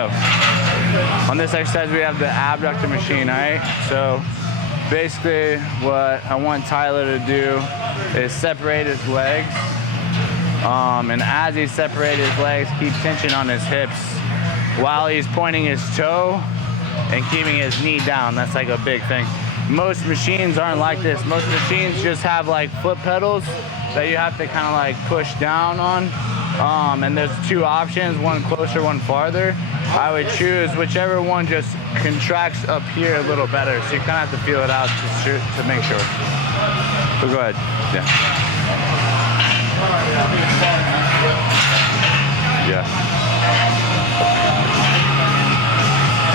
So on this exercise, we have the abductor machine, all right? So basically what I want Tyler to do is separate his legs. And as he separates his legs, keep tension on his hips while he's pointing his toe and keeping his knee down. That's like a big thing. Most machines aren't like this. Most machines just have like foot pedals that you have to kind of like push down on. And there's two options, one closer, one farther. I would choose whichever one just contracts up here a little better. So you kind of have to feel it out to make sure. But go ahead. Yeah. Yeah.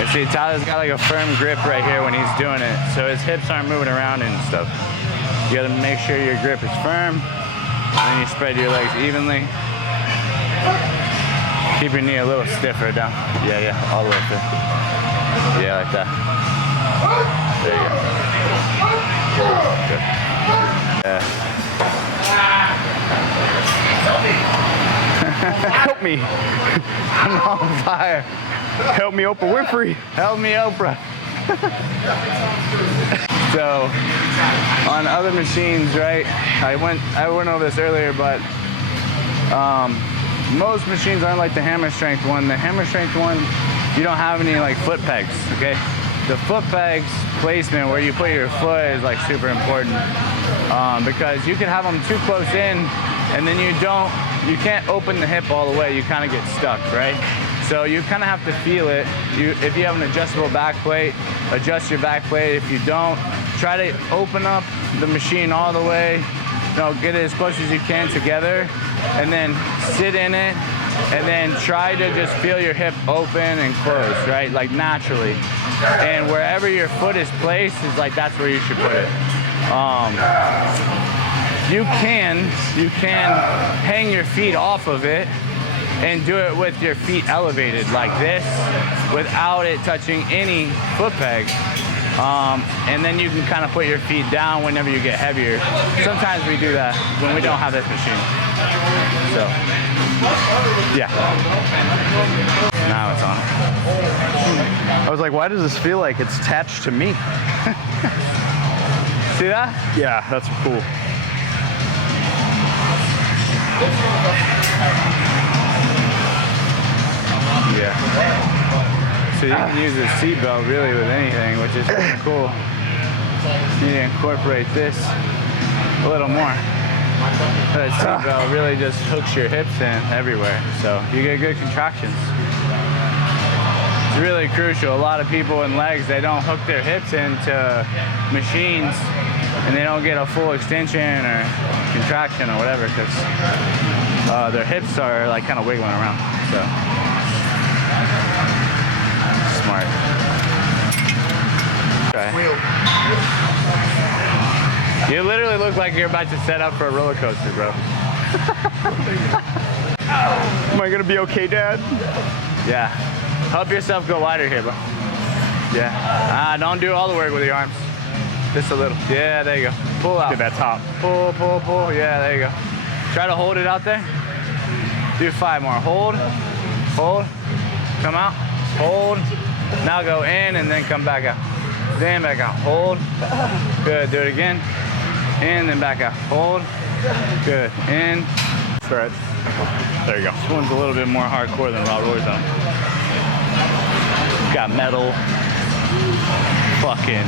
You see, Tyler's got like a firm grip right here when he's doing it, so his hips aren't moving around and stuff. You gotta make sure your grip is firm, and then you spread your legs evenly. Keep your knee a little stiffer down. Yeah, all the way through. Yeah, like that. There you go. Good. Yeah. Help me. I'm on fire. Help me, Oprah Winfrey. Help me, Oprah. So, on other machines, right? I went over this earlier, but most machines aren't like the hammer strength one. The hammer strength one, you don't have any like foot pegs, okay? The foot pegs placement where you put your foot is like super important because you can have them too close in, and then you can't open the hip all the way. You kind of get stuck, right? So you kind of have to feel it. If you have an adjustable back plate, adjust your back plate. If you don't, try to open up the machine all the way. Get it as close as you can together, and then sit in it, and then try to just feel your hip open and close, right? Like naturally. And wherever your foot is placed is like that's where you should put it. You can hang your feet off of it and do it with your feet elevated like this without it touching any foot peg. And then you can kind of put your feet down whenever you get heavier. Sometimes we do that when we don't have this machine. So, yeah. Now it's on. I was like, why does this feel like it's attached to me? See that? Yeah, that's cool. Yeah. So you can use a seatbelt really with anything, which is really cool. You need to incorporate this a little more. The seatbelt really just hooks your hips in everywhere, so you get good contractions. It's really crucial. A lot of people in legs, they don't hook their hips into machines, and they don't get a full extension or contraction or whatever because their hips are like kind of wiggling around. So smart. Okay. You literally look like you're about to set up for a roller coaster, bro. Am I gonna be okay, Dad? Yeah. Help yourself go wider here, bro. Yeah. Don't do all the work with your arms. Just a little. Yeah, there you go. Pull out. Get that top. Pull, pull, pull. Yeah, there you go. Try to hold it out there. Do 5 more. Hold. Hold. Come out. Hold. Now go in and then come back out. Then back out. Hold. Good. Do it again. In, then back out. Hold. Good. In. Stretch. There you go. This one's a little bit more hardcore than Rob Roy's on. Got metal. Fucking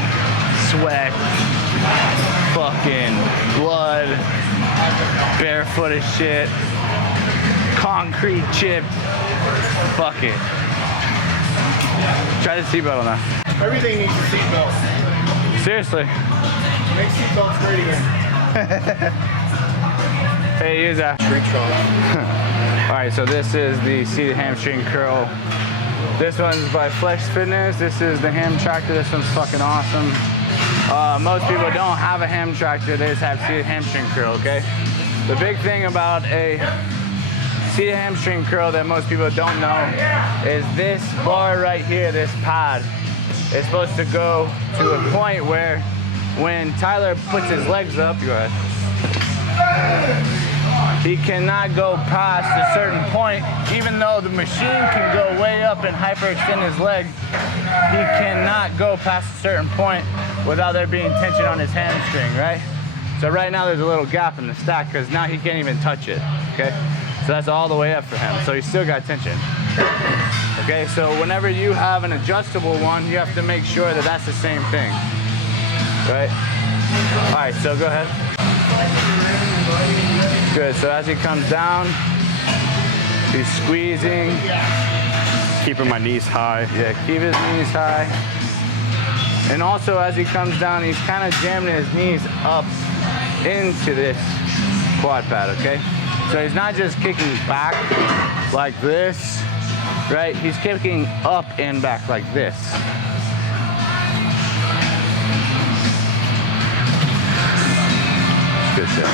sweat. Fucking blood. Barefoot as shit. Concrete chipped. Fuck it. Try the seatbelt on that. Everything needs a seatbelt. Seriously. Make seatbelts great again. Hey, use that. Alright, so this is the seated hamstring curl. This one's by Flex Fitness. This is the ham tractor. This one's fucking awesome. Most people don't have a ham tractor. They just have seated hamstring curl, okay? The big thing about a seated hamstring curl that most people don't know is this bar right here, this pad, is supposed to go to a point where when Tyler puts his legs up, go ahead. he cannot go past a certain point. Even though the machine can go way up and hyperextend his leg, he cannot go past a certain point without there being tension on his hamstring, right? So right now there's a little gap in the stack because now he can't even touch it, okay? So that's all the way up for him. So he's still got tension. Okay, so whenever you have an adjustable one, you have to make sure that that's the same thing, right? All right, so go ahead. Good, so as he comes down, he's squeezing. Keeping my knees high. Yeah, keep his knees high. And also as he comes down, he's kind of jamming his knees up into this quad pad, okay? So he's not just kicking back like this, right? He's kicking up and back like this. Good shit.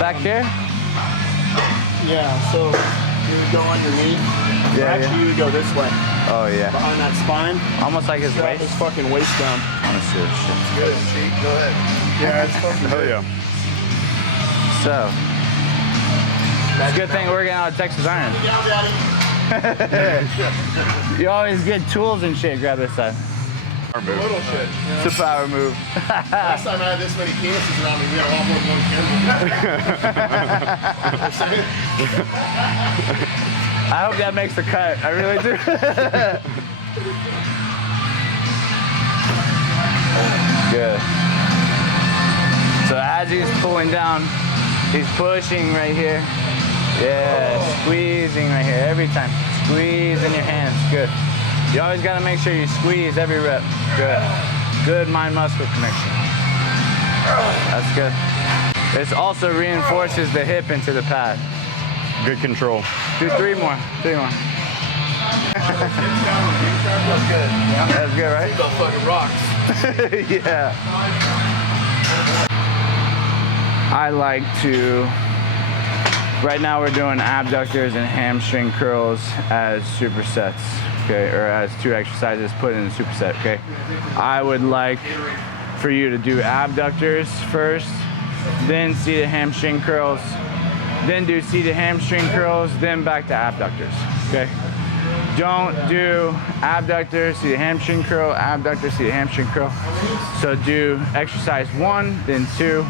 Back here? Yeah, so you would go on your knee. Yeah, Actually, yeah. you would go this way. Oh yeah. Behind that spine. Almost like his Drop waist. his fucking waist down. Honestly, shit. Good, cheek. Go ahead. Yeah, it's fucking Hell yeah. So, it's a good thing we're getting out of Texas Iron. Down, Daddy. You always get tools and shit, grab this side. A little shit. It's a power move. Last time I had this many penises around me, we had a lot more than one camera. I hope that makes the cut. I really do. Good. So as he's pulling down, he's pushing right here. Yeah, squeezing right here every time. Squeeze in your hands. Good. You always got to make sure you squeeze every rep. Good. Good mind-muscle connection. That's good. This also reinforces the hip into the pad. Good control. Do three more. Three more. That's good. Yeah. That's good, right? The fucking rocks. Yeah. I like to, right now we're doing abductors and hamstring curls as supersets, okay, or as 2 exercises put in a superset, okay? I would like for you to do abductors first, then seated hamstring curls, then do seated hamstring curls, then back to abductors, okay? Don't do abductor, seated hamstring curl, abductor, seated hamstring curl. So do exercise 1, then 2,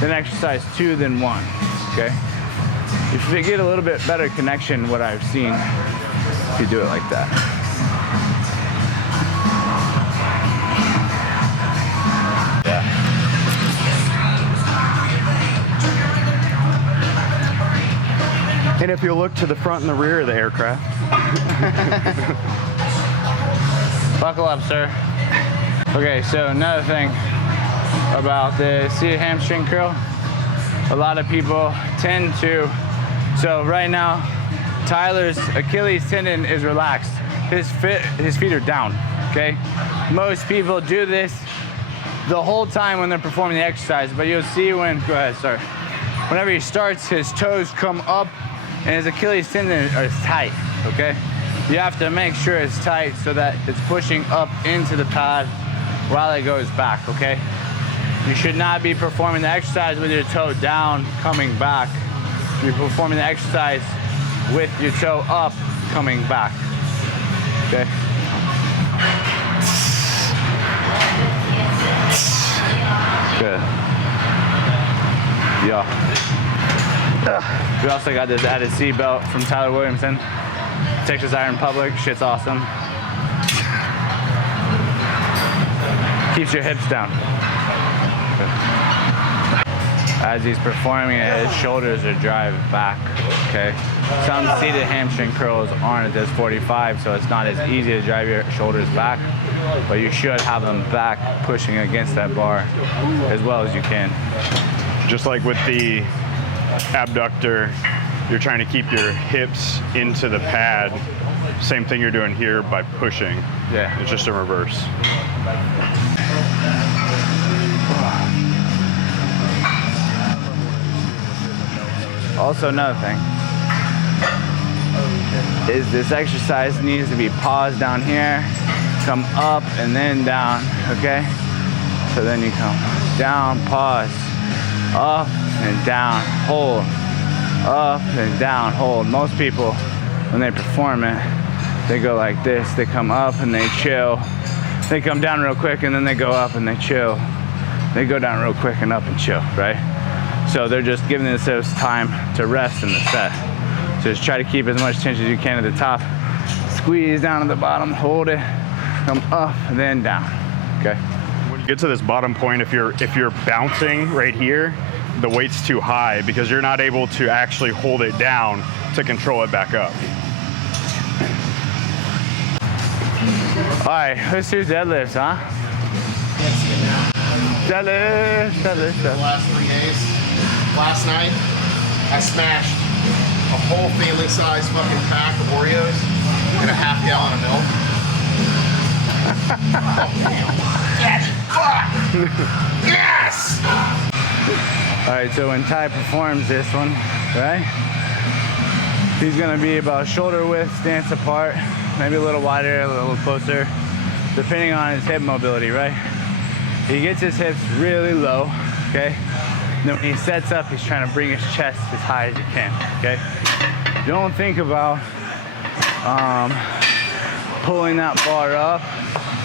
then exercise 2, then 1, okay? If you get a little bit better connection, what I've seen, if you do it like that. Yeah. And if you look to the front and the rear of the aircraft. Buckle up, sir. Okay, so another thing about the seated hamstring curl, a lot of people tend to, so right now, Tyler's Achilles tendon is relaxed. His feet are down, okay? Most people do this the whole time when they're performing the exercise, but you'll see when, go ahead, sorry. Whenever he starts, his toes come up and his Achilles tendon is tight, okay? You have to make sure it's tight so that it's pushing up into the pad while it goes back, okay? You should not be performing the exercise with your toe down, coming back. You're performing the exercise with your toe up, coming back, okay? Good. Yeah. We also got this added seat belt from Tyler Williamson. Texas Iron Public, shit's awesome. Keeps your hips down. As he's performing it, his shoulders are driving back, okay? Some seated hamstring curls aren't as 45, so it's not as easy to drive your shoulders back, but you should have them back pushing against that bar as well as you can. Just like with the abductor, you're trying to keep your hips into the pad. Same thing you're doing here by pushing. Yeah. It's just a reverse. Also, another thing is this exercise needs to be paused down here, come up and then down, okay? So then you come down, pause, up and down, hold, up and down, hold. Most people, when they perform it, they go like this. They come up and they chill. They come down real quick and then they go up and they chill. They go down real quick and up and chill, right? So they're just giving themselves time to rest in the set. So just try to keep as much tension as you can at the top. Squeeze down at the bottom, hold it, come up and then down, okay? When you get to this bottom point, if you're bouncing right here, the weight's too high because you're not able to actually hold it down to control it back up. All right, let's do deadlifts, huh? Deadlift. The last 3 days. Last night, I smashed a whole family-sized fucking pack of Oreos and a half gallon of milk. Yes! All right, so when Ty performs this one, right? He's gonna be about shoulder width, stance apart, maybe a little wider, a little closer, depending on his hip mobility, right? He gets his hips really low, okay? Then when he sets up, he's trying to bring his chest as high as he can, okay? Don't think about pulling that bar up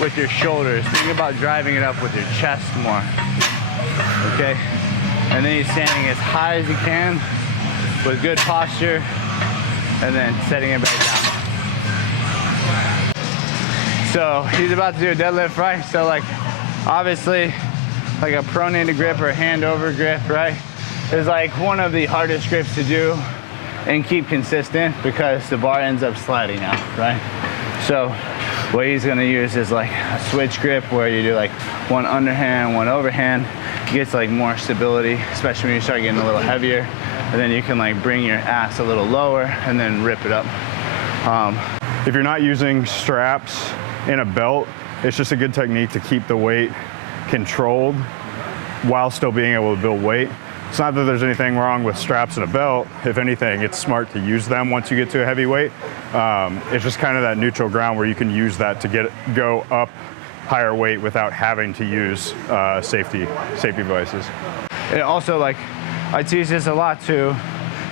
with your shoulders. Think about driving it up with your chest more, okay? And then he's standing as high as he can with good posture and then setting it back down. So he's about to do a deadlift, right? So like, obviously, like a pronated grip or a hand over grip, right? Is like one of the hardest grips to do and keep consistent because the bar ends up sliding out, right? So what he's gonna use is like a switch grip where you do like one underhand, one overhand. It gets like more stability, especially when you start getting a little heavier. And then you can like bring your ass a little lower and then rip it up. If you're not using straps in a belt, it's just a good technique to keep the weight controlled while still being able to build weight. It's not that there's anything wrong with straps in a belt. If anything, it's smart to use them once you get to a heavy weight. It's just kind of that neutral ground where you can use that to go up higher weight without having to use safety devices. It also, like, I teach this a lot too,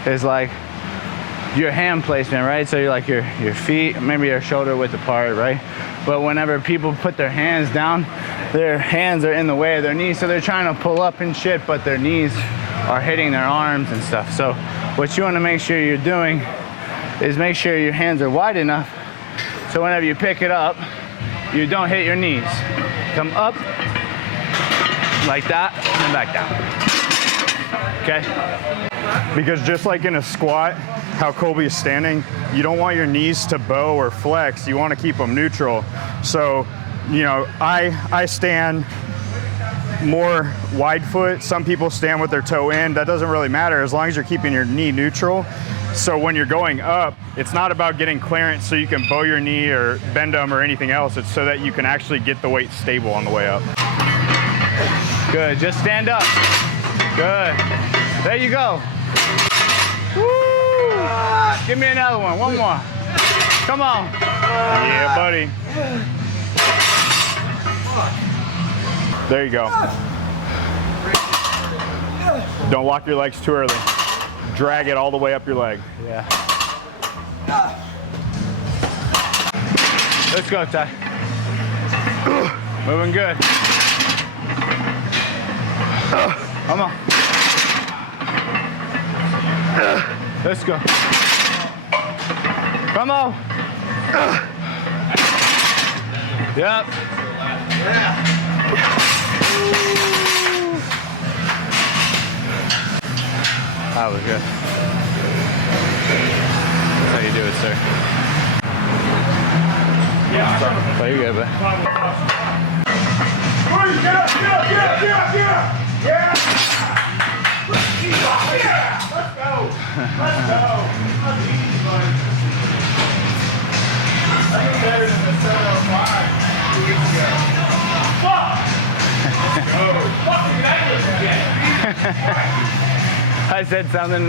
is like your hand placement, right? So you're like your feet, maybe your shoulder width apart, right? But whenever people put their hands down, their hands are in the way of their knees, so they're trying to pull up and shit, but their knees are hitting their arms and stuff. So what you want to make sure you're doing is make sure your hands are wide enough so whenever you pick it up, you don't hit your knees. Come up like that and then back down. Okay? Because just like in a squat, how Colby is standing, you don't want your knees to bow or flex. You want to keep them neutral. So, you know, I stand more wide foot. Some people stand with their toe in. That doesn't really matter as long as you're keeping your knee neutral. So when you're going up, it's not about getting clearance so you can bow your knee or bend them or anything else. It's so that you can actually get the weight stable on the way up. Good, just stand up. Good. There you go. Woo! Give me another one more. Come on. Yeah, buddy. There you go. Don't lock your legs too early. Drag it all the way up your leg. Yeah. Let's go, Ty. Moving good. Come on. Let's go. Come on. Yep. That was good. That's how you do it, sir. Yeah. Oh, you're good, bud. Get up! Yeah! Let's go! That's easy, buddy. That's better than the 705 2 weeks ago. Fuck! Let's go! Fucking that I said something.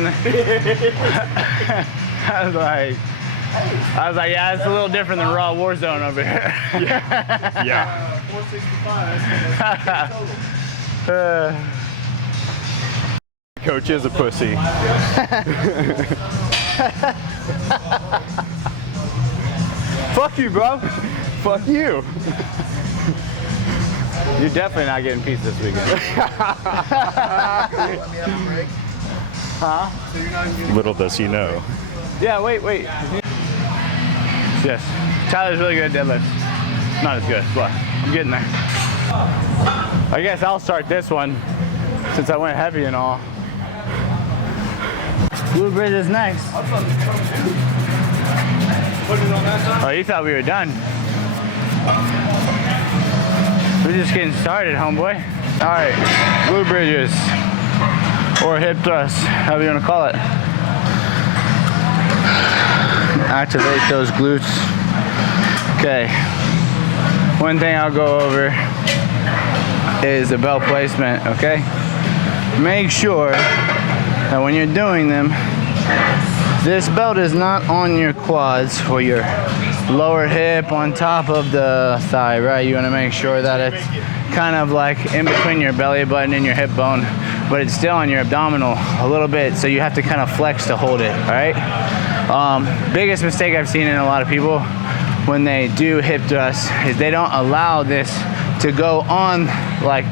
I was like, yeah, it's a little different than Raw Warzone over here. Yeah. total. Coach is a pussy. Fuck you, bro. Fuck you. You're definitely not getting pizza this weekend. Let me have a break. Huh? So you're not even getting Little does he know. Yeah, wait. Yes. Tyler's really good at deadlifts. Not as good, but I'm getting there. I guess I'll start this one since I went heavy and all. Glute bridge is next. Oh, you thought we were done? We're just getting started, homeboy. All right, glute bridges or hip thrusts, however you want to call it. Activate those glutes. Okay. One thing I'll go over is the belt placement, okay? Make sure that when you're doing them, this belt is not on your quads or your lower hip on top of the thigh, right? You want to make sure that it's kind of like in between your belly button and your hip bone, but it's still on your abdominal a little bit, so you have to kind of flex to hold it, all right? Biggest mistake I've seen in a lot of people when they do hip thrusts is they don't allow this to go on like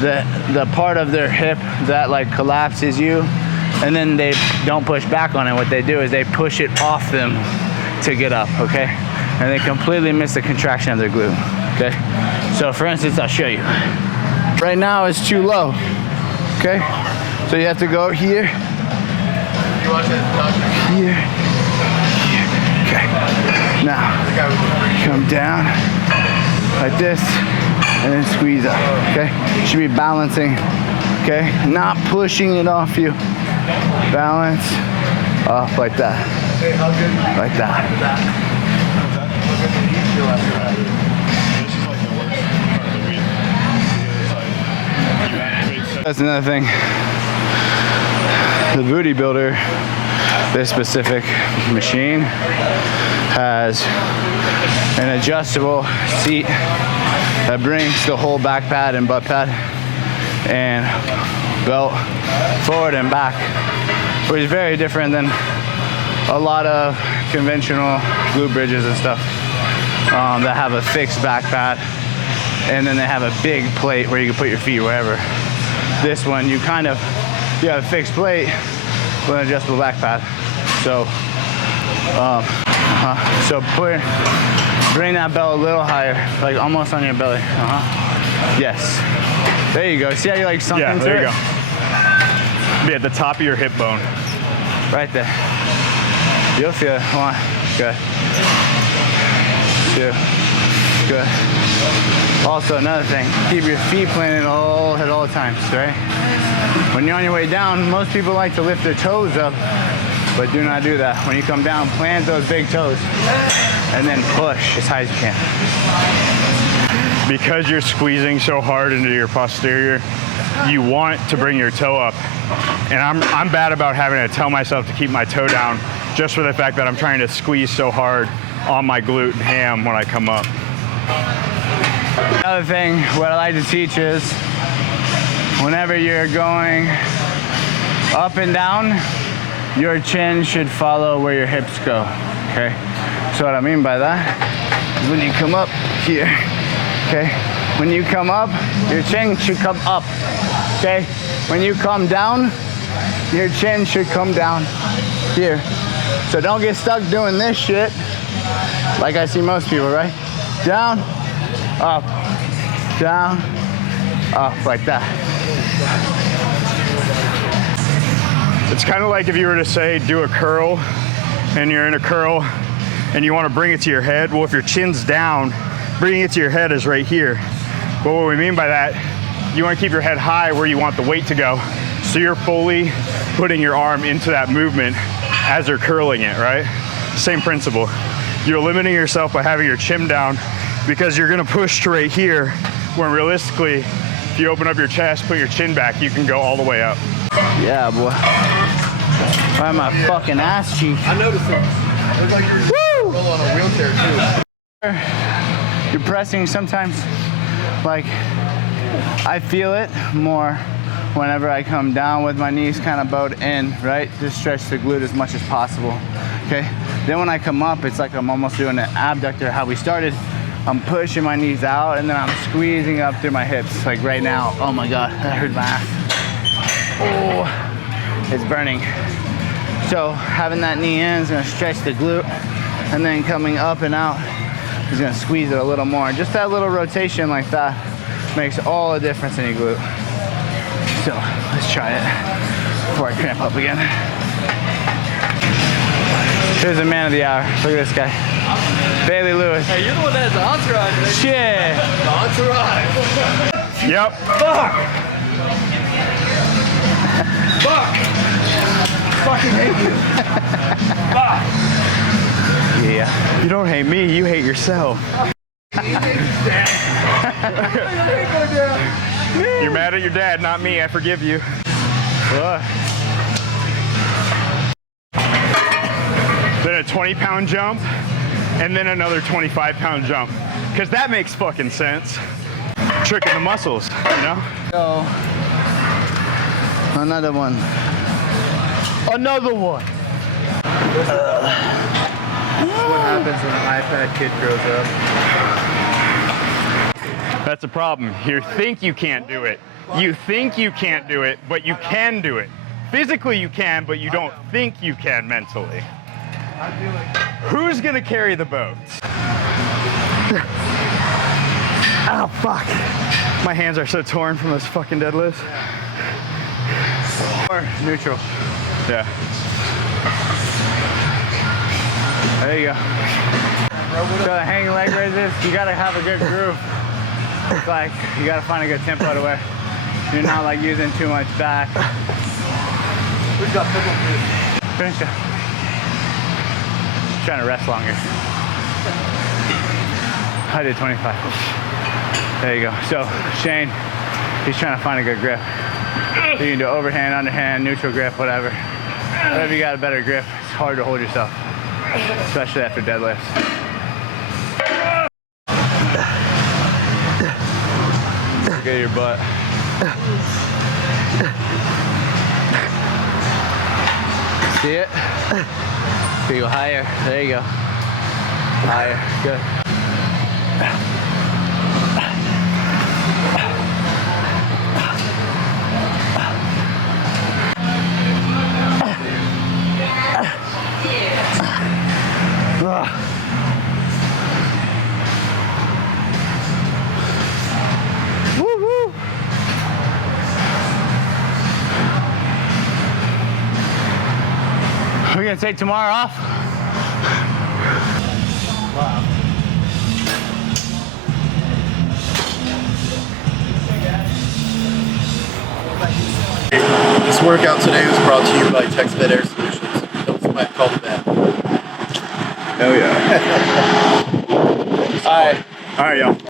the part of their hip that like collapses you, and then they don't push back on it. What they do is they push it off them to get up, okay? And they completely miss the contraction of their glute, okay? So for instance, I'll show you. Right now it's too low, okay? So you have to go here, You watch it, doctor? here, okay. Now, come down like this, and then squeeze up, okay? You should be balancing, okay? Not pushing it off you. Balance off like that. Hey, how good did you Like that. after that? How good did you feel after that? That's another thing. The booty builder, this specific machine, has an adjustable seat that brings the whole back pad and butt pad and belt forward and back, which is very different than a lot of conventional glute bridges and stuff that have a fixed back pad, and then they have a big plate where you can put your feet wherever. This one, you have a fixed plate with an adjustable back pad. So, bring that belt a little higher, like almost on your belly. Yes. There you go. See how you like sunk into there it? you go. Be at the top of your hip bone. Right there. You'll feel it. 1, good. 2, good. Also, another thing, keep your feet planted at all times, right? When you're on your way down, most people like to lift their toes up, but do not do that. When you come down, plant those big toes and then push as high as you can. Because you're squeezing so hard into your posterior, you want to bring your toe up. And I'm bad about having to tell myself to keep my toe down just for the fact that I'm trying to squeeze so hard on my glute and ham when I come up. Another thing, what I like to teach is whenever you're going up and down, your chin should follow where your hips go, okay? So what I mean by that is when you come up here, okay? When you come up, your chin should come up, okay? When you come down, your chin should come down here. So don't get stuck doing this shit like I see most people, right? Down, up, down, up, like that. It's kind of like if you were to say, do a curl, and you're in a curl, and you want to bring it to your head. Well, if your chin's down, bringing it to your head is right here. But what we mean by that, you want to keep your head high where you want the weight to go. So you're fully putting your arm into that movement as you're curling it, right? Same principle. You're limiting yourself by having your chin down because you're going to push to right here, when realistically, if you open up your chest, put your chin back, you can go all the way up. Yeah, boy. Why am I fucking ass cheek? I noticed it. It looks like you're roll on a wheelchair too. You're pressing sometimes like I feel it more whenever I come down with my knees kind of bowed in, right? Just stretch the glute as much as possible, okay? Then when I come up, it's like I'm almost doing an abductor, how we started. I'm pushing my knees out and then I'm squeezing up through my hips, like right now. Oh my God, that hurt my ass. Oh, it's burning. So having that knee in is gonna stretch the glute, and then coming up and out is gonna squeeze it a little more. Just that little rotation like that makes all the difference in your glute. So let's try it before I cramp up again. Here's the man of the hour. Look at this guy. Bailey Lewis. Hey, you're the one that has the entourage, baby. Shit. Entourage. Yep. Fuck! Fuck! Fucking hate you. Fuck! Yeah. You don't hate me, you hate yourself. You're mad at your dad, not me. I forgive you. Then a 20-pound jump, and then another 25-pound jump. Because that makes fucking sense. Tricking the muscles, you know? So, another one. Another one. What happens when an iPad kid grows up? That's a problem. You think you can't do it. You think you can't do it, but you can do it. Physically you can, but you don't think you can mentally. Who's gonna carry the boats? Oh, fuck. My hands are so torn from those fucking deadlifts. Or neutral. Yeah. There you go. So the hanging leg raises, you gotta have a good groove. It's like, you gotta find a good tempo to where you're not like using too much back. Who's got pickle food? Finish it. Trying to rest longer. I did 25. There you go. So Shane, he's trying to find a good grip. So you can do overhand, underhand, neutral grip, whatever. Whatever you got a better grip, it's hard to hold yourself, especially after deadlifts. Look at your butt. See it? Okay, go higher. There you go. Higher. Good. Woo-hoo. We're gonna take tomorrow off. Wow. This workout today was brought to you by TextVet Air Solutions, built by Colby. Hell yeah. All right. All right, y'all.